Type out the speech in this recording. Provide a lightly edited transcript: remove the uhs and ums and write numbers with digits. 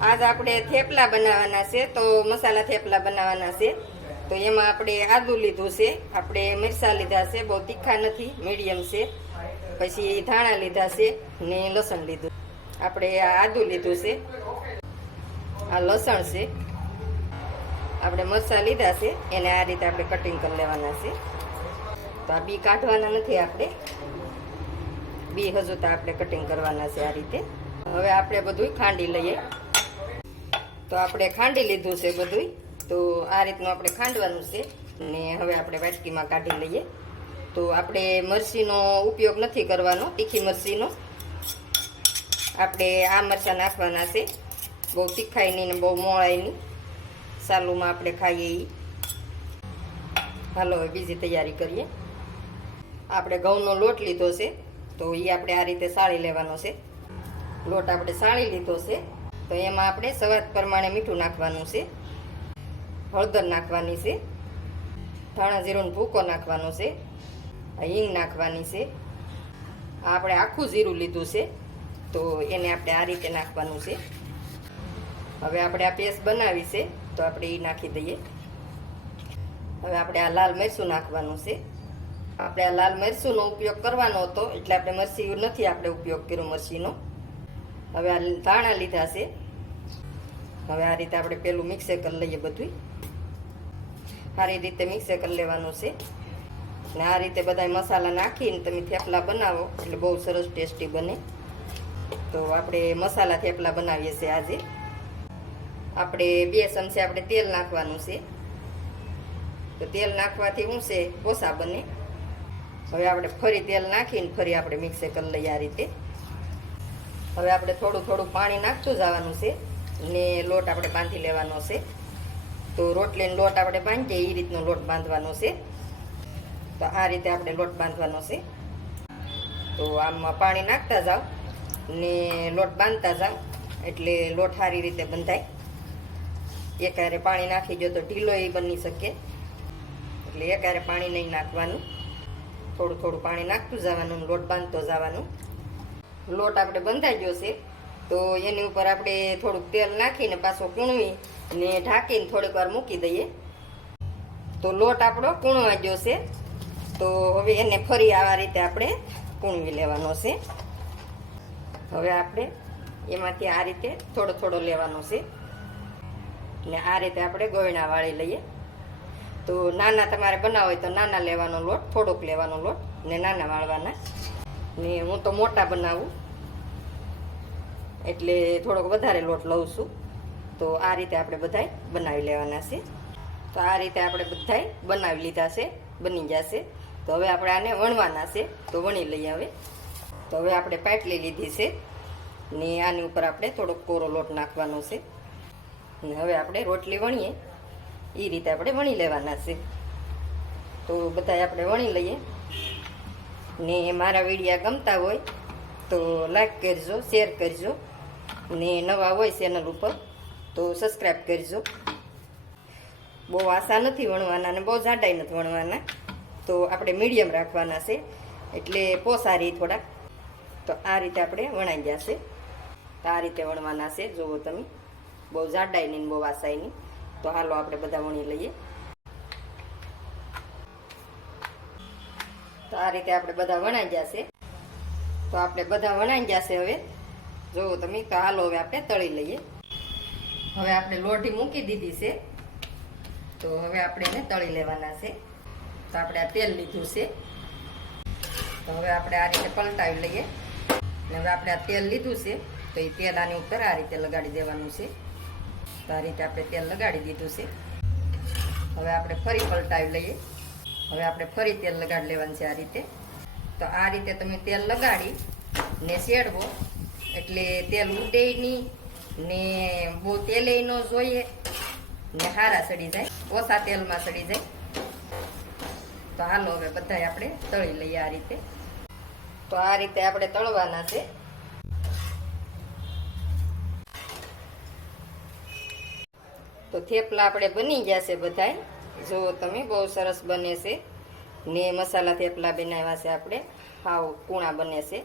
આજ આપણે થેપલા બનાવવાના છે, તો મસાલા થેપલા બનાવવાના છે. તો એમાં આપણે આદુ લીધું છે, આપણે મિરચા લીધા છે, બહુ તીખા નથી, મીડિયમ છે. પછી ધાણા લીધા છે ને લસણ લીધું. આપણે આ આદુ લીધું છે, આ લસણ છે, આપણે મરચાં લીધા છે, એને આ રીતે આપણે કટિંગ કરી લેવાના છે. તો આ બી કાઢવાના નથી, આપણે બી હજુ તો આપણે કટિંગ કરવાના છે આ રીતે. હવે આપણે બધું ખાંડી લઈએ. તો આપણે ખાંડી લીધું છે બધું. તો આ રીતનું આપણે ખાંડવાનું છે ને હવે આપણે વાટકીમાં કાઢી લઈએ. તો આપણે મરચીનો ઉપયોગ નથી કરવાનો, તીખી મરચીનો. આપણે આ મરચાં નાખવાના છે, બહુ તીખાઈ નહીં ને બહુ મોળાઈ નહીં, સાલુમાં આપણે ખાઈએ એ. હાલો હવે બીજી તૈયારી કરીએ. આપણે ઘઉંનો લોટ લીધો છે, તો એ આપણે આ રીતે સાળી લેવાનો છે. લોટ આપણે સાળી લીધો છે, તો એમાં આપણે સ્વાદ પ્રમાણે મીઠું નાખવાનું છે, હળદર નાખવાની છે, ધાણા જીરુંનો ભૂકો નાખવાનો છે, હિંગ નાખવાની છે. આપણે આખું જીરું લીધું છે, તો એને આપણે આ રીતે નાખવાનું છે. હવે આપણે આ પેસ્ટ બનાવી છે, તો આપણે એ નાખી દઈએ. હવે આપણે આ લાલ મરચું નાખવાનું છે. આપણે આ લાલ મરચુંનો ઉપયોગ કરવાનો હતો, એટલે આપણે મરચી નથી આપણે ઉપયોગ કર્યો મરચીનો. હવે આ ધાણા લીધા છે. હવે આ રીતે આપણે પેલું મિક્સર કરી લઈએ બધું. સારી રીતે મિક્સર કરી લેવાનું છે ને આ રીતે બધા મસાલા નાખીને તમે થેપલા બનાવો એટલે બહુ સરસ ટેસ્ટી બને. તો આપણે મસાલા થેપલા બનાવીએ છીએ આજે. આપણે 2 ચમચી આપણે તેલ નાખવાનું છે. તો તેલ નાખવાથી શું છે, ઓછા બને. હવે આપણે ફરી તેલ નાખીને ફરી આપણે મિક્સર કરી લઈએ આ રીતે. હવે આપણે થોડું થોડું પાણી નાખતું જવાનું છે ને લોટ આપણે બાંધી લેવાનો છે. તો રોટલીનો લોટ આપણે બાંધીએ એ રીતનો લોટ બાંધવાનો છે. તો આ રીતે આપણે લોટ બાંધવાનો છે. તો આમાં પાણી નાખતા જાઓ ને લોટ બાંધતા જાઓ એટલે લોટ સારી રીતે બંધાય. એકારે પાણી નાખી દો તો ઢીલો એ બની શકે, એટલે એકારે પાણી નહીં નાખવાનું. થોડું થોડું પાણી નાખતું જવાનું, લોટ બાંધતો જવાનું. લોટ આપણે બંધાઈ ગયો છે, તો એની ઉપર આપણે થોડુંક તેલ નાખીને પાછો કૂણવી ને ઢાંકીને થોડીક વાર મૂકી દઈએ. તો લોટ આપણો કૂણવા ગયો છે, તો હવે એને ફરી આવા રીતે આપણે કૂણવી લેવાનો છે. હવે આપણે એમાંથી આ રીતે થોડો થોડો લેવાનો છે ને આ રીતે આપણે ગોયણા વાળી લઈએ. તો નાના તમારે બનાવો હોય તો નાના લેવાનો લોટ, થોડોક લેવાનો લોટ ને નાના વાળવાના. ને હું તો મોટા બનાવું એટલે થોડોક વધારે લોટ લઉં છું. તો આ રીતે આપણે બધાય બનાવી લેવાના છે. તો આ રીતે આપણે બધાય બનાવી લીધા છે, બની જશે. તો હવે આપણે આને વણવાના છે, તો વણી લઈએ હવે. તો હવે આપણે પાટલી લીધી છે ને આની ઉપર આપણે થોડોક કોરો લોટ નાખવાનો છે ને હવે આપણે રોટલી વણીએ એ રીતે આપણે વણી લેવાના છે. તો બધાય આપણે વણી લઈએ. ને મારા વિડીયા ગમતા હોય તો લાઈક કરજો, શેર કરજો ને નવા હોય ચેનલ ઉપર તો સબસ્ક્રાઈબ કરજો. બહુ આશા નથી વણવાના ને બહુ જાડાઈ નથી વણવાના. તો આપણે મીડિયમ રાખવાના છે એટલે પોસારી થોડાક. તો આ રીતે આપણે વણાઈ જશે. તો આ રીતે વણવાના છે, જુઓ તમે, બહુ જાડાઈ નહીં બહુ આશાઈ નહીં. તો હાલો આપણે બધા વણી લઈએ. તો આ રીતે આપણે બધા વણાઈ જશે. તો આપણે બધા વણાઈ જશે હવે, જુઓ તમે. તો હાલો હવે આપણે તળી લઈએ. હવે આપણે લોઢી મૂકી દીધી છે, તો હવે આપણે એને તળી લેવાના છે. તો આપણે આ તેલ લીધું છે, તો હવે આપણે આ રીતે પલટાવી લઈએ. ને હવે આપણે આ તેલ લીધું છે, તો એ તેલ આની ઉપર આ રીતે લગાડી દેવાનું છે. તો આ રીતે આપણે તેલ લગાડી દીધું છે. હવે આપણે ફરી પલટાવી લઈએ. હવે આપણે ફરી તેલ લગાડી લેવાનું છે આ રીતે. તો આ રીતે તમે તેલ લગાડી ને શેડવો એટલે તેલ ઉડે નહીં ને બહુ તેલે ન જોઈએ ને હારા સડી જાય, ઓછા તેલમાં સડી જાય. તો હાલો હવે બધા આપણે તળી લઈએ આ રીતે. તો આ રીતે આપણે તળવાના છે. તો થેપલા આપણે બની ગયા છે બધાય, જુઓ તમે, બહુ સરસ બને છે ને મસાલા થેપલા બનાવ્યા છે આપણે, હાવ કૂણા બને છે.